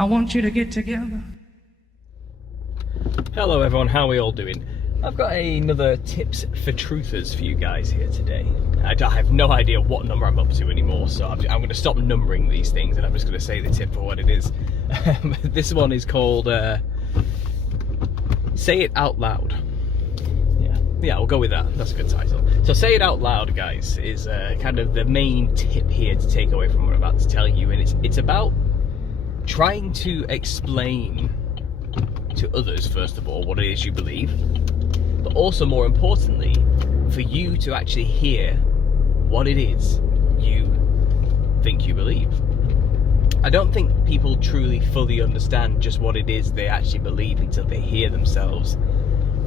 I want you to get together. Hello everyone, how are we all doing? I've got another tips for truthers for you guys here today. I have no idea what number I'm up to anymore, so I'm going to stop numbering these things and I'm just going to say the tip for what it is. This one is called Say It Out Loud. Yeah, we'll go with that. That's a good title. So Say It Out Loud, guys, is kind of the main tip here to take away from what I'm about to tell you, and it's about trying to explain to others, first of all, what it is you believe, but also, more importantly, for you to actually hear what it is you think you believe. I don't think people truly fully understand just what it is they actually believe until they hear themselves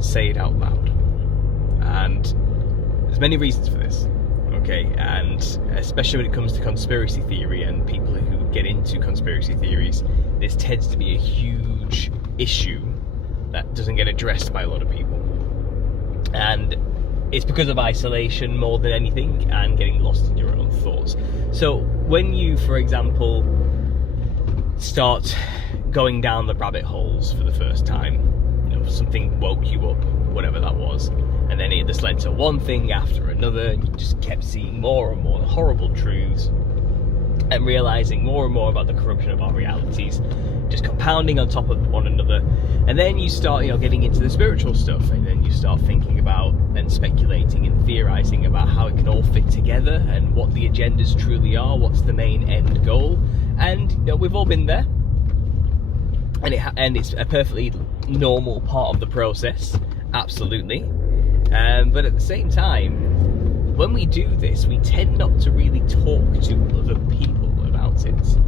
say it out loud. And there's many reasons for this, okay? And especially when it comes to conspiracy theory and people who get into conspiracy theories, this tends to be a huge issue that doesn't get addressed by a lot of people. And it's because of isolation more than anything, and getting lost in your own thoughts. So when you, for example, start going down the rabbit holes for the first time, you know, something woke you up, whatever that was, and then it just led to one thing after another, and you just kept seeing more and more horrible truths and realizing more and more about the corruption of our realities, just compounding on top of one another. And then you start, getting into the spiritual stuff, and then you start thinking about and speculating and theorizing about how it can all fit together and what the agendas truly are, what's the main end goal. And we've all been there, and it's a perfectly normal part of the process, absolutely. But at the same time, when we do this, we tend not to really talk to other people about it.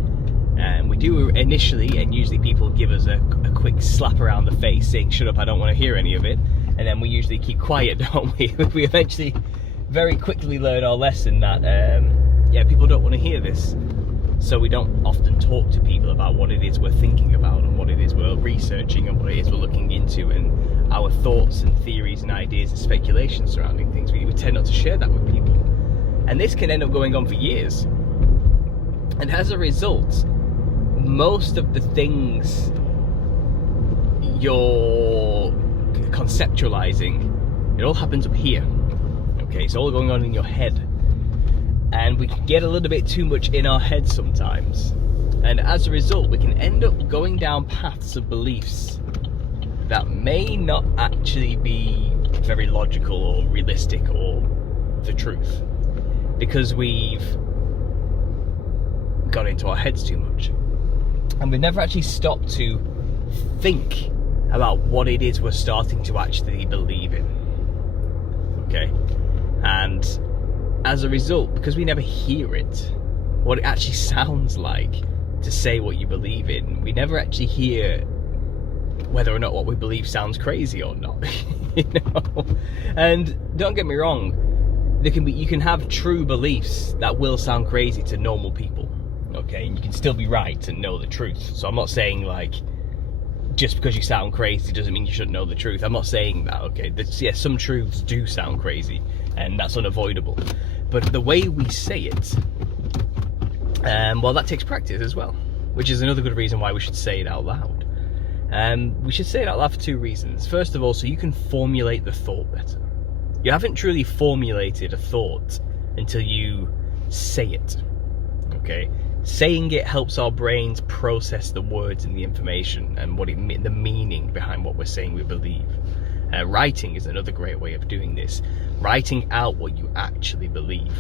And we do initially, and usually people give us a quick slap around the face saying, shut up, I don't want to hear any of it. And then we usually keep quiet, don't we? We eventually very quickly learn our lesson that, people don't want to hear this. So we don't often talk to people about what it is we're thinking about, and what it is we're researching, and what it is we're looking into, and our thoughts and theories and ideas and speculation surrounding things. We tend not to share that with people. And this can end up going on for years. And as a result, most of the things you're conceptualizing, it all happens up here. Okay, it's all going on in your head. And we can get a little bit too much in our head sometimes. And as a result, we can end up going down paths of beliefs that may not actually be very logical or realistic or the truth, because we've got into our heads too much. And we've never actually stopped to think about what it is we're starting to actually believe in. Okay? And as a result, because we never hear it, what it actually sounds like to say what you believe in, we never actually hear whether or not what we believe sounds crazy or not. And don't get me wrong, you can have true beliefs that will sound crazy to normal people, okay, and you can still be right and know the truth. So I'm not saying like just because you sound crazy doesn't mean you shouldn't know the truth. I'm not saying that, okay. Some truths do sound crazy, and that's unavoidable. But the way we say it, that takes practice as well, which is another good reason why we should say it out loud. We should say it out loud for two reasons. First of all, so you can formulate the thought better. You haven't truly formulated a thought until you say it, okay? Saying it helps our brains process the words and the information and the meaning behind what we're saying we believe. Writing is another great way of doing this. Writing out what you actually believe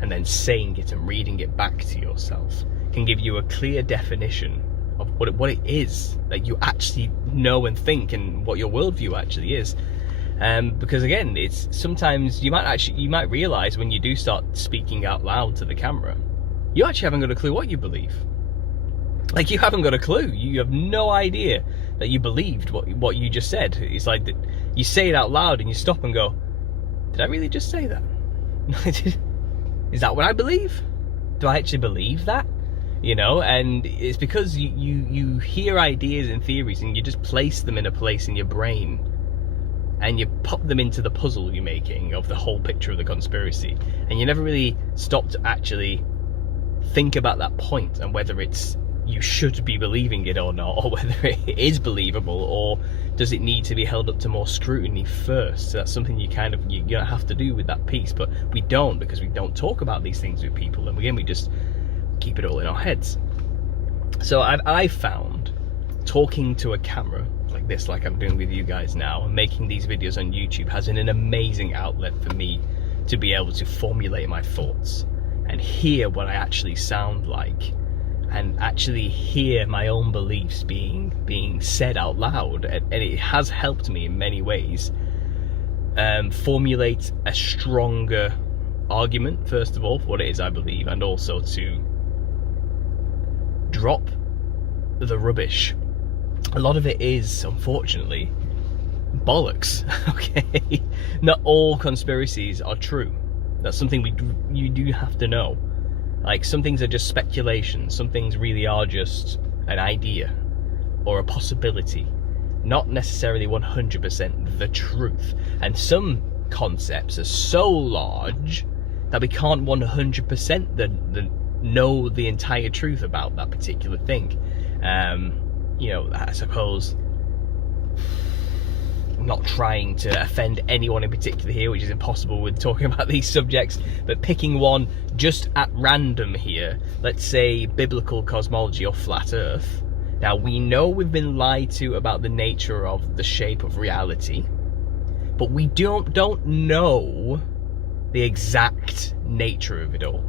and then saying it and reading it back to yourself can give you a clear definition of what it is that you actually know and think, and what your worldview actually is. Because again, it's sometimes you might realize when you do start speaking out loud to the camera, you actually haven't got a clue what you believe. Like, you haven't got a clue. You have no idea that you believed what you just said. It's like that you say it out loud and you stop and go, did I really just say that? Is that what I believe? Do I actually believe that? And it's because you hear ideas and theories and you just place them in a place in your brain, and you pop them into the puzzle you're making of the whole picture of the conspiracy, and you never really stop to actually think about that point and whether it's you should be believing it or not, or whether it is believable, or does it need to be held up to more scrutiny first. So that's something you have to do with that piece, but we don't, because we don't talk about these things with people, and again, we just keep it all in our heads. So I've found talking to a camera like this, like I'm doing with you guys now, and making these videos on YouTube has been an amazing outlet for me to be able to formulate my thoughts and hear what I actually sound like, and actually hear my own beliefs being said out loud. And it has helped me in many ways formulate a stronger argument, first of all, for what it is I believe, and also to drop the rubbish. A lot of it is, unfortunately, bollocks. Okay, not all conspiracies are true. That's something you do have to know. Like, some things are just speculation, some things really are just an idea or a possibility, not necessarily 100% the truth. And some concepts are so large that we can't 100% know the entire truth about that particular thing. You know, I suppose, I'm not trying to offend anyone in particular here, which is impossible with talking about these subjects, but picking one just at random here, let's say biblical cosmology or flat earth. Now, we know we've been lied to about the nature of the shape of reality, but we don't know the exact nature of it all.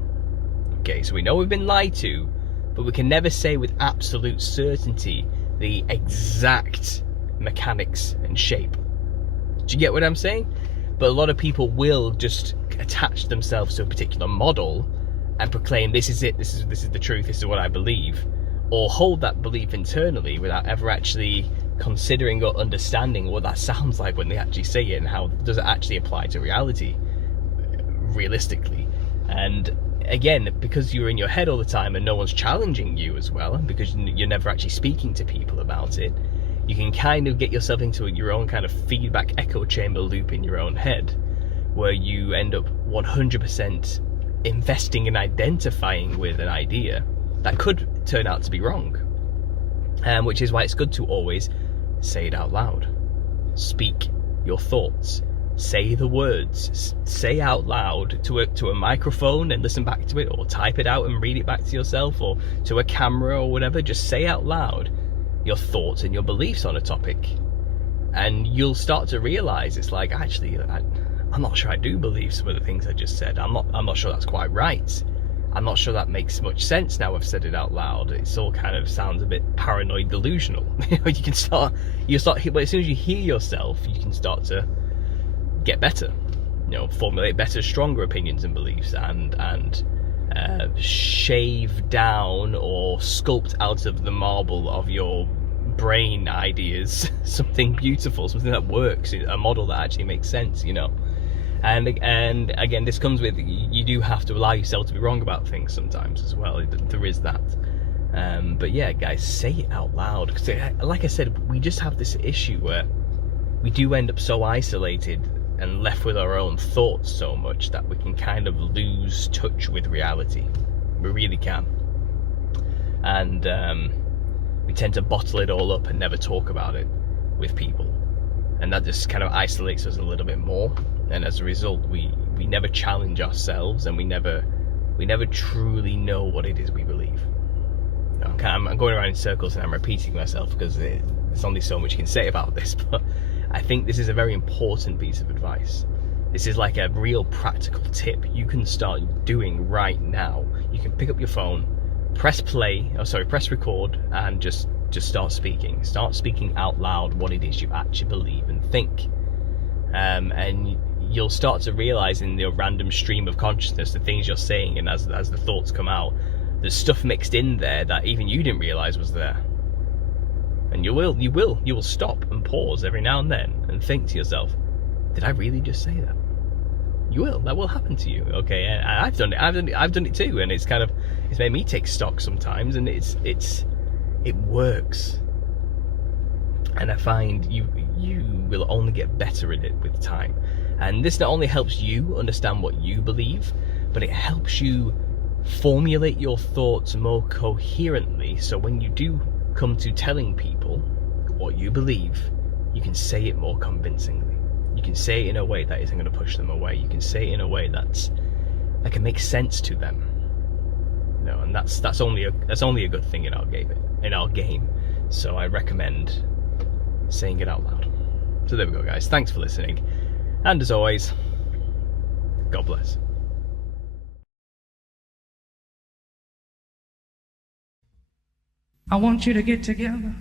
Okay, so we know we've been lied to, but we can never say with absolute certainty the exact mechanics and shape. Do you get what I'm saying? But a lot of people will just attach themselves to a particular model and proclaim, this is it, this is the truth, this is what I believe, or hold that belief internally without ever actually considering or understanding what that sounds like when they actually say it, and how does it actually apply to reality realistically. And again, because you're in your head all the time and no one's challenging you as well, and because you're never actually speaking to people about it, you can kind of get yourself into your own kind of feedback echo chamber loop in your own head, where you end up 100% investing in identifying with an idea that could turn out to be wrong. Which is why it's good to always say it out loud. Speak your thoughts. Say the words. Say out loud to a microphone and listen back to it, or type it out and read it back to yourself, or to a camera or whatever. Just say out loud your thoughts and your beliefs on a topic, and you'll start to realize it's like, actually, I'm not sure I do believe some of the things I just said. I'm not sure that's quite right. I'm not sure that makes much sense now I've said it out loud. It's all kind of sounds a bit paranoid, delusional. But as soon as you hear yourself, you can start to get better, formulate better, stronger opinions and beliefs, and shave down or sculpt out of the marble of your brain ideas something beautiful, something that works, a model that actually makes sense, And again, this comes with, you do have to allow yourself to be wrong about things sometimes as well. There is that. But yeah, guys, say it out loud. Because like I said, we just have this issue where we do end up so isolated and left with our own thoughts so much that we can kind of lose touch with reality. We really can. And we tend to bottle it all up and never talk about it with people. And that just kind of isolates us a little bit more. And as a result, we never challenge ourselves, and we never truly know what it is we believe. I'm going around in circles and I'm repeating myself because there's only so much you can say about this, but I think this is a very important piece of advice. This is like a real practical tip you can start doing right now. You can pick up your phone, press record, and just start speaking. Start speaking out loud what it is you actually believe and think. And you'll start to realize in your random stream of consciousness the things you're saying, and as the thoughts come out, there's stuff mixed in there that even you didn't realize was there. And you will stop and pause every now and then and think to yourself, did I really just say that? That will happen to you. Okay, and I've done it too, and it's made me take stock sometimes, and it works. And I find you will only get better at it with time. And this not only helps you understand what you believe, but it helps you formulate your thoughts more coherently, so when you do come to telling people what you believe, you can say it more convincingly. You can say it in a way that isn't going to push them away. You can say it in a way that can make sense to them. You know, and that's only a good thing in our game. So I recommend saying it out loud. So there we go, guys. Thanks for listening, and as always, God bless. I want you to get together.